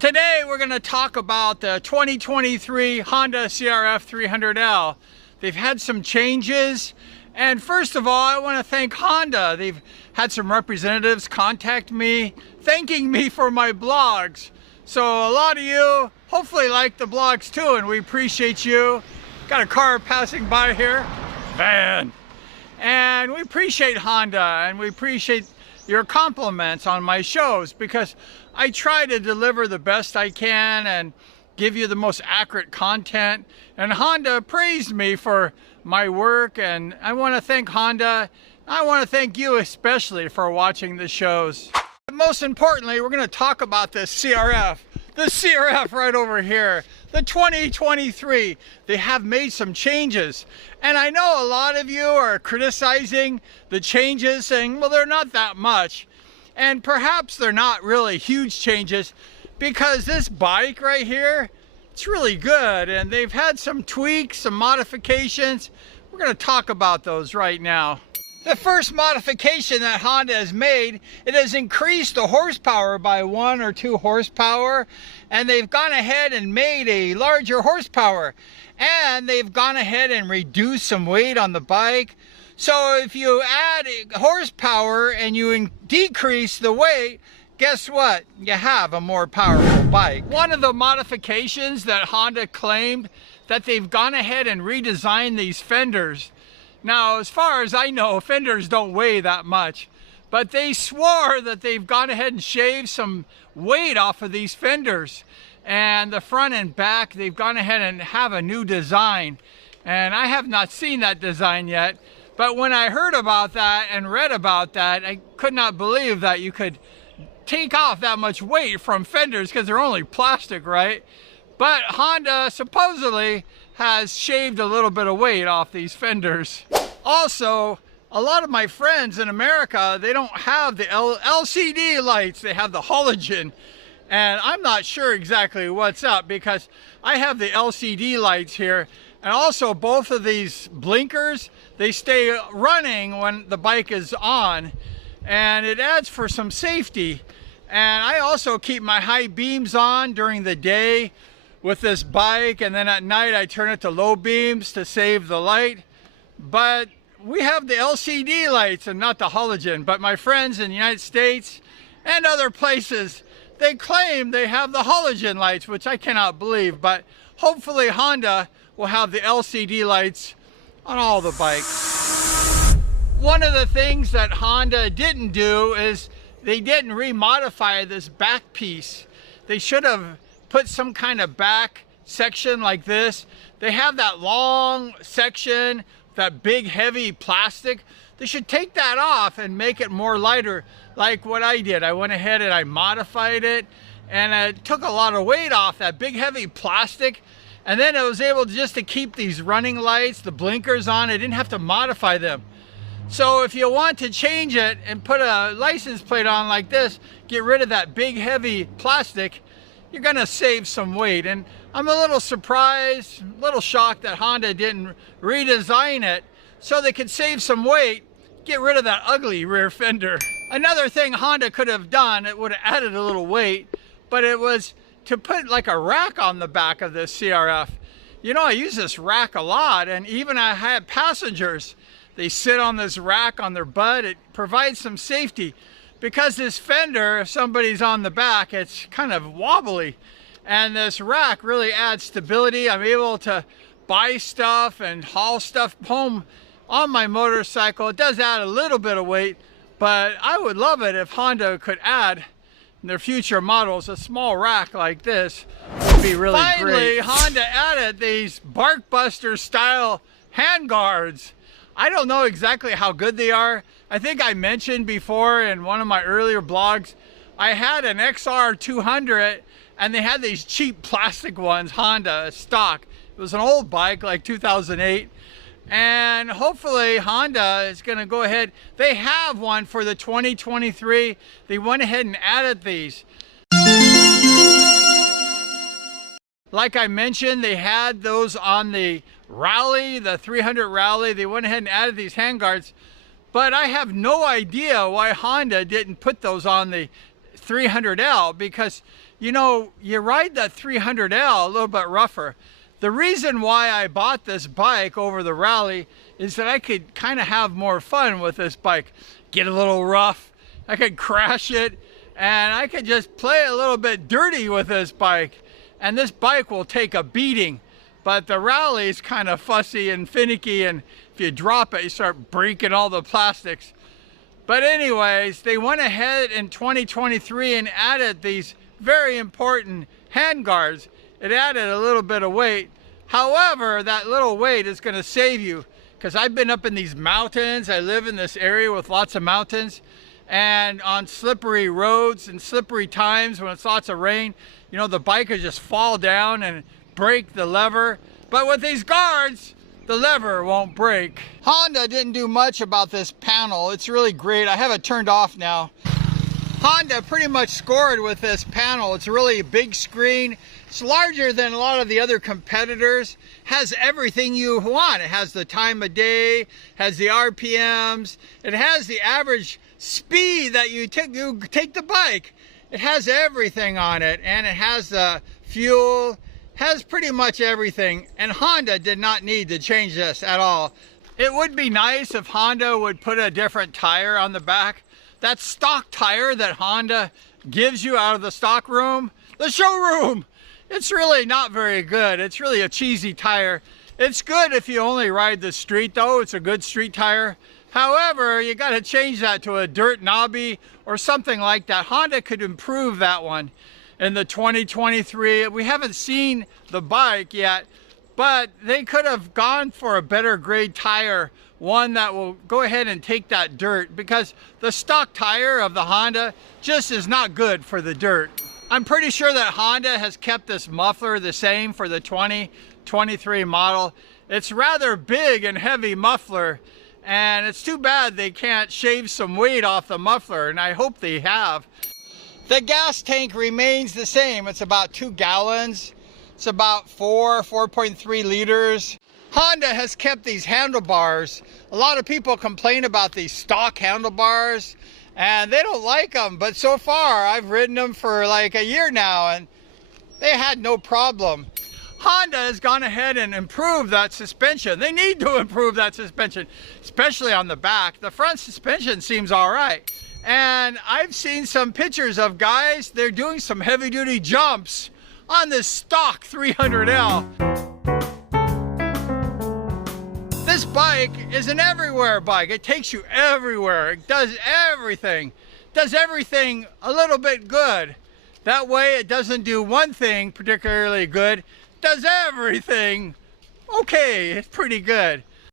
Today we're going to talk about the 2023 Honda Crf 300L. They've had some changes, and first of all I want to thank Honda. They've had some representatives contact me thanking me for my blogs. So a lot of you hopefully like the blogs too, and we appreciate you. Got a car passing by here, van, and we appreciate Honda, and we appreciate your compliments on my shows, because I try to deliver the best I can and give you the most accurate content, and Honda praised me for my work, and I want to thank Honda. I want to thank you especially for watching the shows. But most importantly, we're going to talk about the CRF right over here, the 2023. They have made some changes, and I know a lot of you are criticizing the changes, saying, well, they're not that much. And perhaps they're not really huge changes, because this bike right here, it's really good, and they've had some tweaks, some modifications. We're going to talk about those right now. The first modification that Honda has made, it has increased the horsepower by 1 or 2 horsepower, and they've gone ahead and made a larger horsepower, and they've gone ahead and reduced some weight on the bike. So if you add horsepower and you decrease the weight, guess what? You have a more powerful bike. One of the modifications that Honda claimed, that they've gone ahead and redesigned these fenders. Now, as far as I know, fenders don't weigh that much, but they swore that they've gone ahead and shaved some weight off of these fenders. And the front and back, they've gone ahead and have a new design. And I have not seen that design yet. But when I heard about that and read about that, I could not believe that you could take off that much weight from fenders, because they're only plastic, right? But Honda supposedly has shaved a little bit of weight off these fenders. Also, a lot of my friends in America, they don't have the LCD lights, they have the halogen. And I'm not sure exactly what's up, because I have the LCD lights here. And also both of these blinkers, they stay running when the bike is on, and it adds for some safety. And I also keep my high beams on during the day with this bike, and then at night I turn it to low beams to save the light. But we have the LCD lights and not the halogen. But my friends in the United States and other places, they claim they have the halogen lights, which I cannot believe. But hopefully Honda will have the LCD lights on all the bikes. One of the things that Honda didn't do is they didn't remodify this back piece. They should have put some kind of back section like this. They have that long section, that big heavy plastic. They should take that off and make it more lighter, like what I did. I went ahead and I modified it, and I took a lot of weight off that big heavy plastic. And then I was able to keep these running lights, the blinkers on. I didn't have to modify them. So if you want to change it and put a license plate on like this, get rid of that big heavy plastic, you're gonna save some weight. And I'm a little surprised, a little shocked that Honda didn't redesign it so they could save some weight, get rid of that ugly rear fender. Another thing Honda could have done, it would have added a little weight, but it was to put like a rack on the back of this CRF. You know, I use this rack a lot, and even I had passengers, they sit on this rack on their butt. It provides some safety, because this fender, if somebody's on the back, it's kind of wobbly, and this rack really adds stability. I'm able to buy stuff and haul stuff home on my motorcycle. It does add a little bit of weight, but I would love it if Honda could add in their future models a small rack like this. Would be really great. Finally, Honda added these Bark Buster style handguards. I don't know exactly how good they are. I think I mentioned before in one of my earlier blogs, I had an XR 200 and they had these cheap plastic ones, Honda stock. It was an old bike, like 2008. And hopefully Honda is going to go ahead. They have one for the 2023. They went ahead and added these. Like I mentioned, they had those on the Rally, the 300 Rally. They went ahead and added these handguards. But I have no idea why Honda didn't put those on the 300L because, you know, you ride that 300L a little bit rougher. The reason why I bought this bike over the rally is that I could kind of have more fun with this bike. Get a little rough, I could crash it, and I could just play a little bit dirty with this bike. And this bike will take a beating. But the rally is kind of fussy and finicky, and if you drop it, you start breaking all the plastics. But anyways, they went ahead in 2023 and added these very important hand guards. It added a little bit of weight. However, that little weight is going to save you, because I've been up in these mountains. I live in this area with lots of mountains, and on slippery roads and slippery times when it's lots of rain, you know, the bike will just fall down and break the lever. But with these guards, the lever won't break. Honda didn't do much about this panel. It's really great. I have it turned off now. Honda pretty much scored with this panel. It's really a big screen. It's larger than a lot of the other competitors. Has everything you want. It has the time of day, has the RPMs, it has the average speed that you take the bike. It has everything on it, and it has the fuel, has pretty much everything, and Honda did not need to change this at all. It would be nice if Honda would put a different tire on the back. That stock tire that Honda gives you out of the stock room, the showroom, it's really not very good. It's really a cheesy tire. It's good if you only ride the street though. It's a good street tire. However, you got to change that to a dirt knobby or something like that. Honda could improve that one in the 2023. We haven't seen the bike yet, but they could have gone for a better grade tire, one that will go ahead and take that dirt, because the stock tire of the Honda just is not good for the dirt. I'm pretty sure that Honda has kept this muffler the same for the 2023 model. It's rather big and heavy muffler, and it's too bad they can't shave some weight off the muffler, and I hope they have. The gas tank remains the same. It's about 2 gallons. It's about 4.3 liters. Honda has kept these handlebars. A lot of people complain about these stock handlebars and they don't like them, but so far I've ridden them for like a year now and they had no problem. Honda has gone ahead and improved that suspension. They need to improve that suspension, especially on the back. The front suspension seems all right. And I've seen some pictures of guys, they're doing some heavy duty jumps on this stock 300L. This bike is an everywhere bike. It takes you everywhere. It does everything. Does everything a little bit good. That way it doesn't do one thing particularly good. Does everything okay. It's pretty good.